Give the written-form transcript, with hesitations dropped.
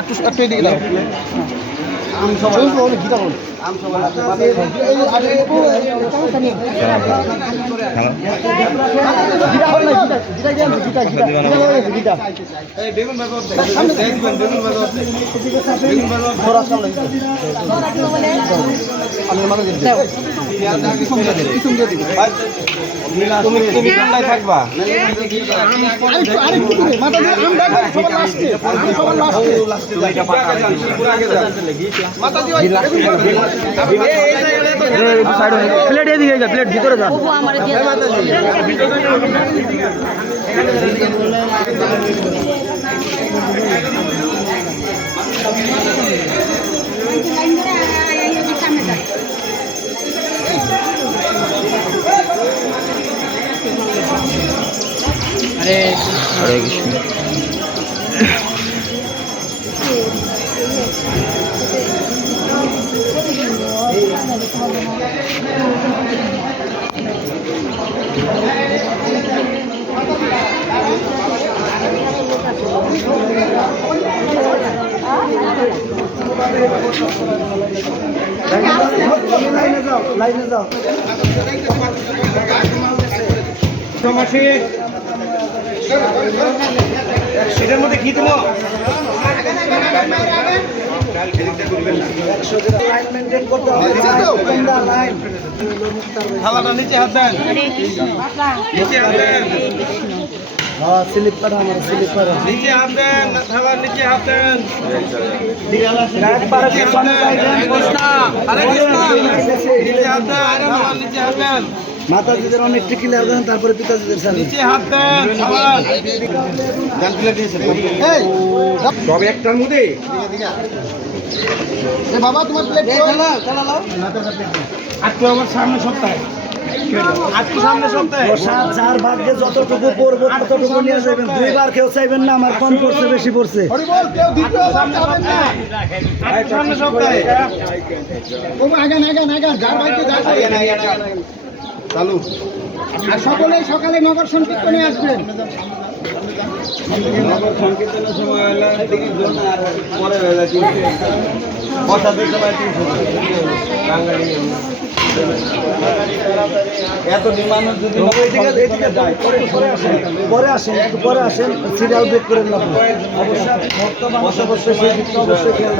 একটু এদিকে দাও। আম সবাই গীতা বল আম সবাই বেগুন তুমি কোনটায় থাকবা? প্লেট এদিকে যা, প্লেট ভিতরে যা। হরে কৃষ্ণ। লাইনে যাও। এটার মধ্যে কি দেবো? থালাটা নিচে হাত দেন, নিচে হাত দেন, স্লিপ করা আমার স্লিপ করা নিচে হাত দেন, থালার নিচে হাত দেন। নিচে হাত দেন, থালার নিচে হাত দেন। মাতাজিদের অনেকটা ক্লিয়ার দেন, তারপরে পিতাজিদের সামনে নিচে হাত দেন, থালার। সব একটার মধ্যে বাবা তোমার প্লেট আজকে আমার সামনে সপ্তাহে, আজকে সামনে সপ্তাহে যার ভাগ্যে যতটুকু পড়বো ততটুকু নিয়ে যাবেন। দুইবার কেউ চাইবেন না আমার কম পড়ছে বেশি পড়ছে। সামনে সপ্তাহে চালু। আর সকলেই সকালে নগর সংকীর্তনে আসবেন। সংকীর্তনের সময় হলে পরে হয়ে যায় প্রসাদের সময় বাঙালি এত মানুষ যদি পরে আসেন একটু পরে আসেন, সিরিয়াল ব্রেক করে নেবেন। অবশ্যই অবশ্যই সেই দিকটা অবশ্যই খেয়াল রাখবেন।